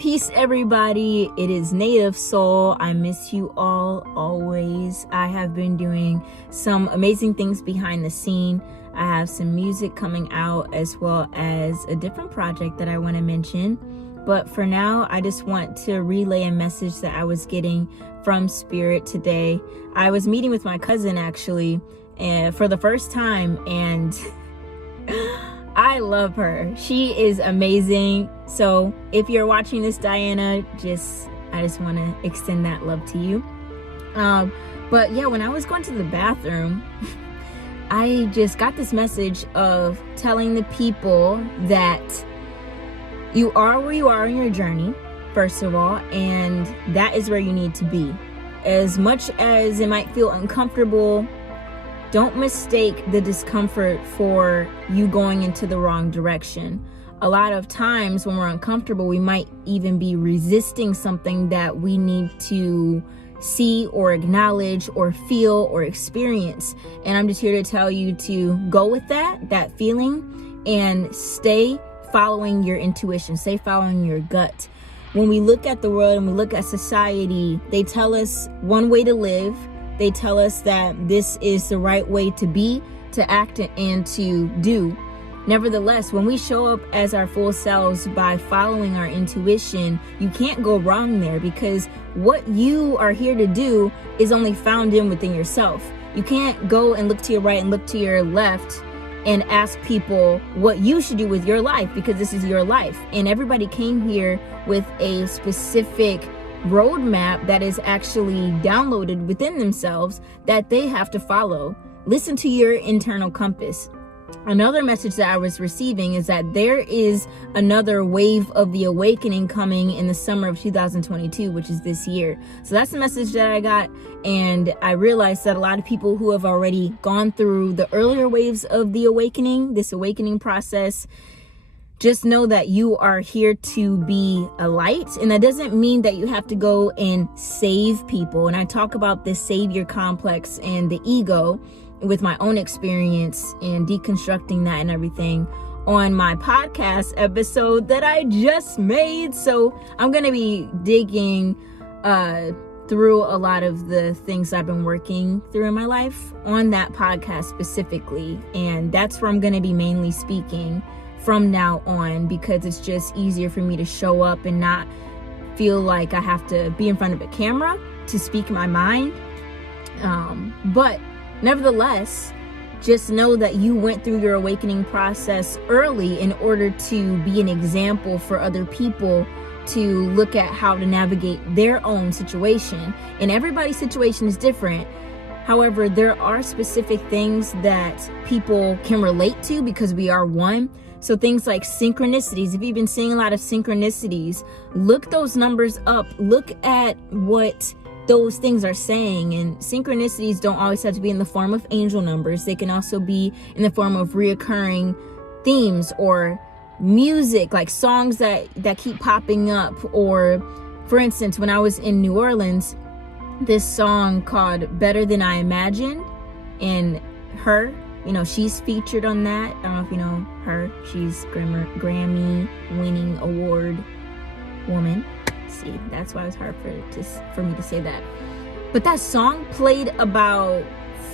Peace, everybody. It is Native Soul. I miss you all always. I have been doing some amazing things behind the scene. I have some music coming out as well as a different project that I want to mention. But for now, I just want to relay a message that I was getting from Spirit today. I was meeting with my cousin actually for the first time, and I love her. She is amazing. So if you're watching this, Diana, I just want to extend that love to you. But yeah, when I was going to the bathroom, I just got this message of telling the people that you are where you are in your journey, first of all, and that is where you need to be. As much as it might feel uncomfortable, don't mistake the discomfort for you going into the wrong direction. A lot of times when we're uncomfortable, we might even be resisting something that we need to see or acknowledge or feel or experience. And I'm just here to tell you to go with that feeling, and stay following your intuition, stay following your gut. When we look at the world and we look at society, they tell us one way to live. They tell us that this is the right way to be, to act, and to do. Nevertheless, when we show up as our full selves by following our intuition, you can't go wrong there, because what you are here to do is only found within yourself. You can't go and look to your right and look to your left and ask people what you should do with your life, because this is your life. And everybody came here with a specific roadmap that is actually downloaded within themselves that they have to follow. Listen to your internal compass. Another message that I was receiving is that there is another wave of the awakening coming in the summer of 2022, which is this year. So that's the message that I got. And I realized that a lot of people who have already gone through the earlier waves of the awakening, this awakening process, just know that you are here to be a light. And that doesn't mean that you have to go and save people. And I talk about this savior complex and the ego with my own experience and deconstructing that and everything on my podcast episode that I just made. So I'm going to be digging through a lot of the things I've been working through in my life on that podcast specifically. And that's where I'm going to be mainly speaking from now on, because it's just easier for me to show up and not feel like I have to be in front of a camera to speak my mind. But nevertheless, just know that you went through your awakening process early in order to be an example for other people to look at how to navigate their own situation. And everybody's situation is different. However, there are specific things that people can relate to because we are one. So things like synchronicities, if you've been seeing a lot of synchronicities, look those numbers up. Look at what those things are saying. And synchronicities don't always have to be in the form of angel numbers. They can also be in the form of reoccurring themes or music, like songs that keep popping up. Or for instance, when I was in New Orleans, this song called Better Than I Imagined, and her, she's featured on that. I don't know if you know her. She's Grammy winning award woman. See, that's why it's hard for me to say that. But that song played about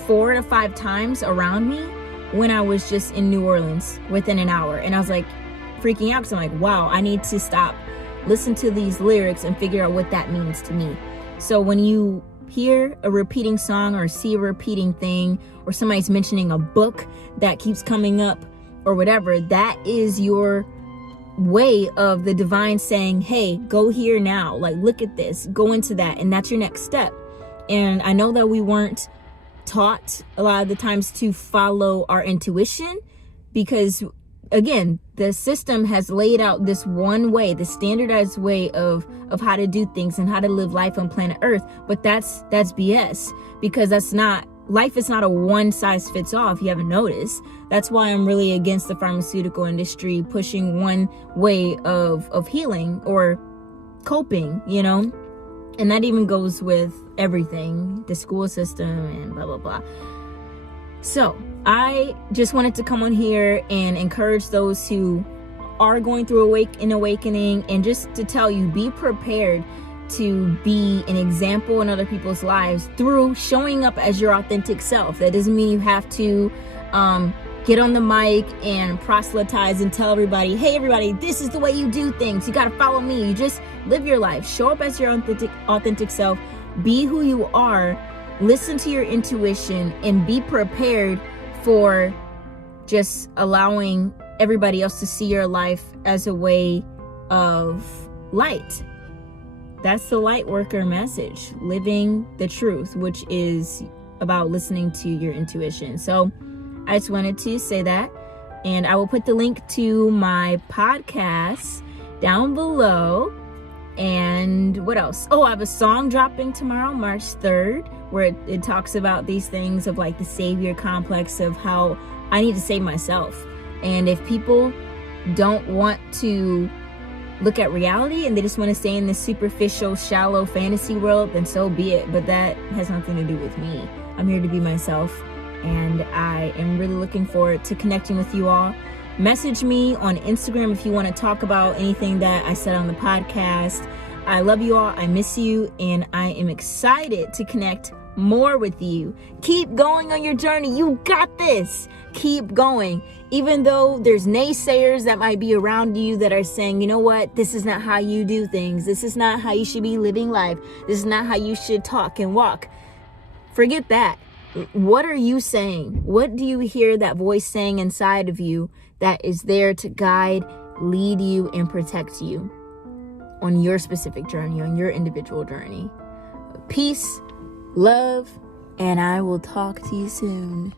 4 to 5 times around me when I was just in New Orleans within an hour. And I was like freaking out, because I'm like, wow, I need to stop, listen to these lyrics and figure out what that means to me. So when you hear a repeating song or see a repeating thing, or somebody's mentioning a book that keeps coming up or whatever, that is your way of the divine saying, hey, go here now, like look at this, go into that, and that's your next step. And I know that we weren't taught a lot of the times to follow our intuition, because again, the system has laid out this one way, the standardized way of how to do things and how to live life on planet Earth. But that's BS, because life is not a one size fits all, if you haven't noticed. That's why I'm really against the pharmaceutical industry pushing one way of healing or coping, and that even goes with everything, the school system and blah, blah, blah. So I just wanted to come on here and encourage those who are going through an awakening, and just to tell you, be prepared to be an example in other people's lives through showing up as your authentic self. That doesn't mean you have to get on the mic and proselytize and tell everybody, hey everybody, this is the way you do things, you got to follow me. You just live your life, show up as your authentic self, be who you are, listen to your intuition, and be prepared for just allowing everybody else to see your life as a way of light. That's the light worker message, living the truth, which is about listening to your intuition. So I just wanted to say that, and I will put the link to my podcast down below. And what else? Oh, I have a song dropping tomorrow, March 3rd, where it talks about these things of like the savior complex, of how I need to save myself. And if people don't want to look at reality and they just want to stay in this superficial, shallow fantasy world, then so be it. But that has nothing to do with me. I'm here to be myself, and I am really looking forward to connecting with you all. Message me on Instagram if you want to talk about anything that I said on the podcast. I love you all. I miss you, and I am excited to connect more with you. Keep going on your journey. You got this. Keep going. Even though there's naysayers that might be around you that are saying, you know what, this is not how you do things. This is not how you should be living life. This is not how you should talk and walk. Forget that. What are you saying? What do you hear that voice saying inside of you that is there to guide, lead you, and protect you on your specific journey, on your individual journey? Peace, love, and I will talk to you soon.